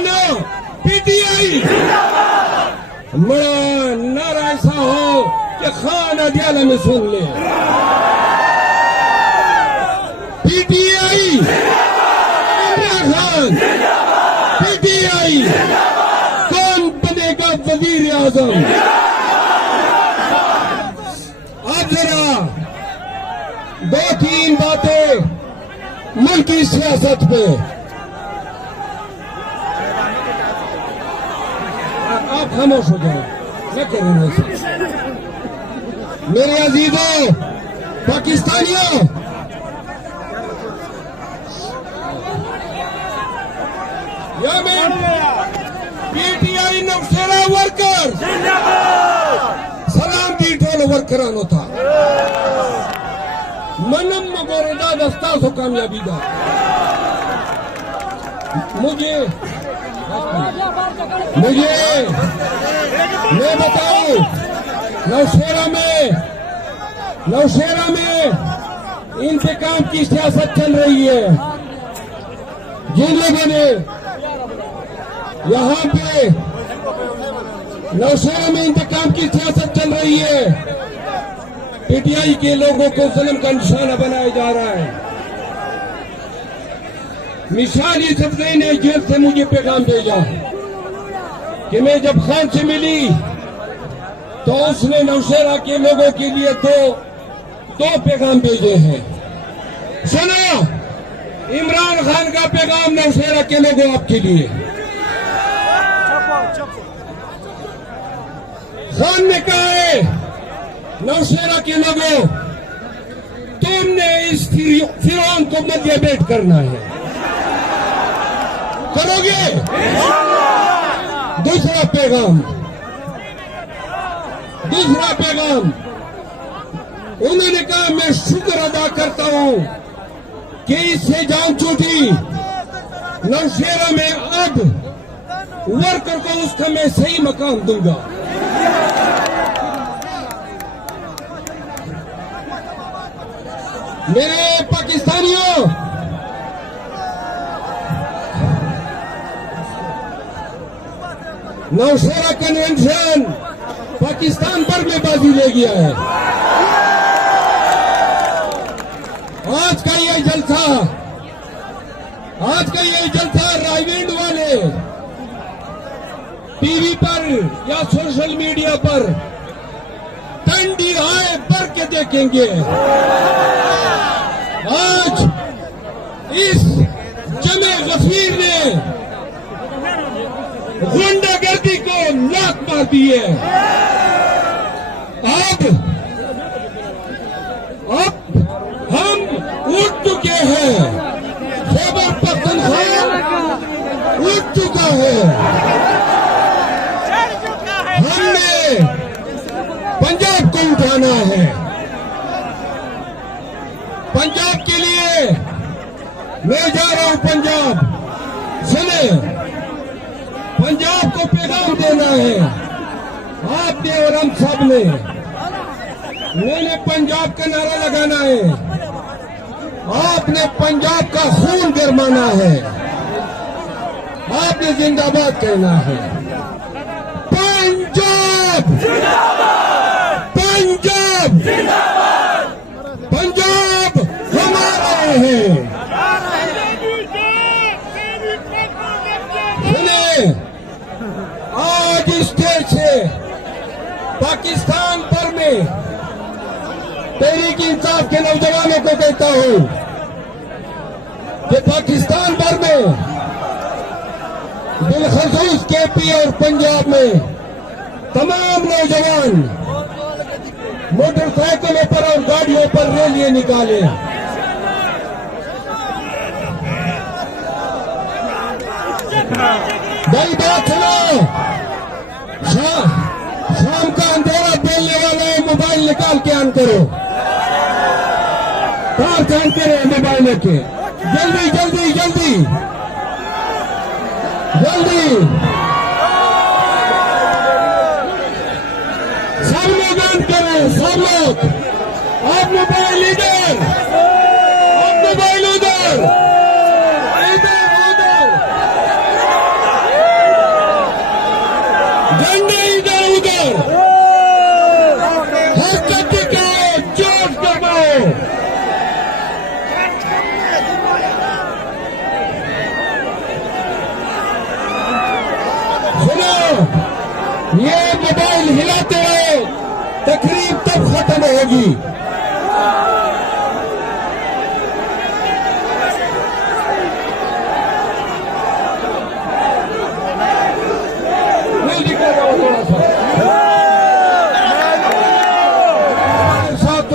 No PTI. बड़ा नारा ऐसा हो कि खान अदियाला में सुन ले। पीटीआई इमरान खान, पीटीआई कौन बनेगा वजीर आजम। अब जरा दो तीन बातें मुल्क की सियासत पे। आप खामोश हो जाओ, मैं कह रहा हूं। मेरे अजीजों पाकिस्तानियों, पीटीआई नौशेरा वर्कर सलाम दी टोल वर्करानो था मनम मगोरेदा दस्ता सो कामयाबी दा। मुझे मैं बताऊं, नौशेरा में इंतकाम की सियासत चल रही है। जिन लोगों ने यहाँ पे नौशेरा में इंतकाम की सियासत चल रही है, पीटीआई के लोगों को जुल्म का निशाना बनाया जा रहा है। मिसाल यूसुफजई ने जेल से मुझे पैगाम भेजा कि मैं जब खान से मिली तो उसने नौशेरा के लोगों के लिए दो पैगाम भेजे हैं। सुनो, इमरान खान का पैगाम नौशेरा के लोगों आपके लिए। खान ने कहा है नौशेरा के लोगों, तुमने इस फिरौन को मध्य भेंट करना है, करोगे? दूसरा पैगाम उन्होंने कहा मैं शुक्र अदा करता हूं कि इससे जान छूटी। नौशेरा में अब वर्कर को उसका मैं सही मकाम दूंगा। मेरे पाकिस्तानियों, नौशेरा कन्वेंशन पाकिस्तान भर में बाजी ले गया है। आज का ये जलसा रायविंड वाले टीवी पर या सोशल मीडिया पर ठंडी आए भर के देखेंगे। आज इस जमे गफीर ने गुंडागर्दी को लात मार दी है। अब हम उठ चुके हैं, खैबर पख्तूनख्वा उठ चुका है। हमने पंजाब को उठाना है। पंजाब के लिए मैं जा रहा हूं। पंजाब सुने, पंजाब को पैगाम देना है आपने और हम सब ने। मैंने पंजाब का नारा लगाना है, आपने पंजाब का खून गरमाना है, आपने जिंदाबाद कहना है। पंजाब पंजाब पंजाब हमारा है। सुने, आज स्टेज से पाकिस्तान भर में तहरीक इंसाफ के नौजवानों को कहता हूं कि पाकिस्तान भर में बिलखसूस केपी और पंजाब में तमाम नौजवान मोटरसाइकिलों पर और गाड़ियों पर रैलियां निकाले। भाई बात सुनो, शाम का अंधेरा बोलने वाले मोबाइल निकाल के ऑन करो, टॉर्च ऑन करें मोबाइल के, जल्दी जल्दी जल्दी जल्दी। सब लोग ऑन करें, सब लोग। आप मोबाइल इधर, आप मोबाइल उधर, इधर उधर। ये मोबाइल हिलाते रहे, तकरीब तब खत्म होगी। नहीं दिखेगा वो थोड़ा सा साथ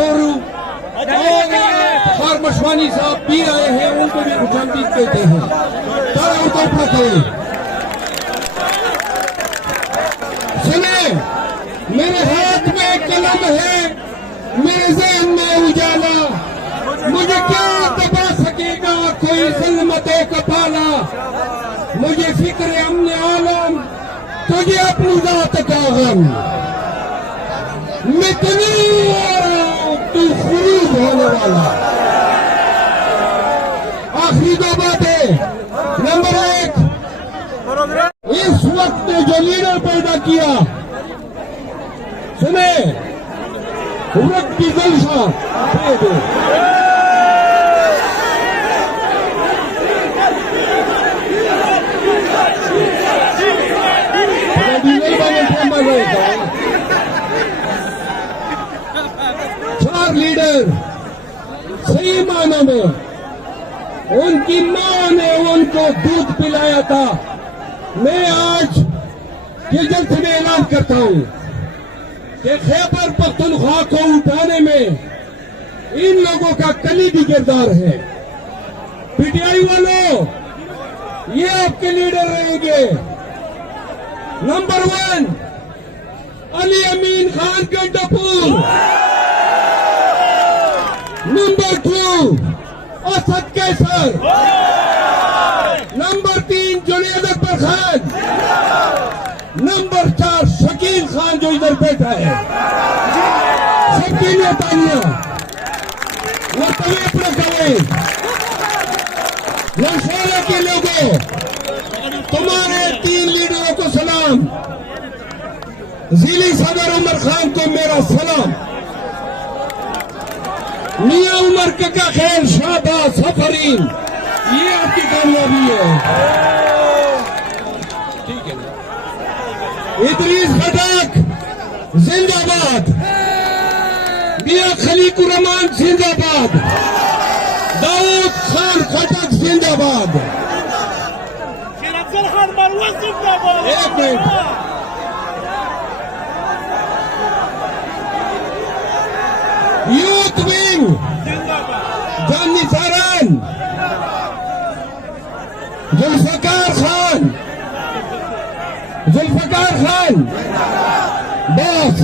और मशवानी साहब भी आए हैं, उनको भी खुशामदीद कहते हैं। तारा उतर करें। सुने, मेरे हाथ में कलम है, मेरे ज़हन में उजाला, मुझे क्या दबा सकेगा कोई ज़ुल्मतों का पाला। मुझे फिक्र अमने आलम, तुझे अपनी जात का गम। मैं तो नहीं आ रहा हूं, तू खरूब होने वाला। आखिरी दो बातें। नंबर एक, इस वक्त ने जो लीडर पैदा किया, सुने, रग्बी जलसा दे दो। चार लीडर सही मानों में, उनकी मां ने उनको दूध पिलाया था। मैं आज ये जल्द में ऐलान करता हूं कि खैबर पख्तूनख्वा को उठाने में इन लोगों का कलीदी किरदार है। पीटीआई वालों, ये आपके लीडर रहेंगे। नंबर 1 अली अमीन Khan Gandapur. Number 2 Asad Qaiser. Number 3 Junaid Akbar Khan. Number 4 Shakeel Khan जो इधर बैठा है। सबकी नेतानियां अपने करें। नौशेरा के लोगों, तुम्हारे 3 लीडरों को सलाम। जिली सदर उमर खान को मेरा सलाम। मियां उमर का खैर शाहबाज सफरीन, ये आपकी कामयाबी है। ठीक है ना। इदरीस खटक जिंदाबाद। मियां खलीकुर रहमान जिंदाबाद। दाऊद खान खटक जिंदाबाद। एक मिनट, यूथ विंग जानी सारन, जुल्फकार खान, बस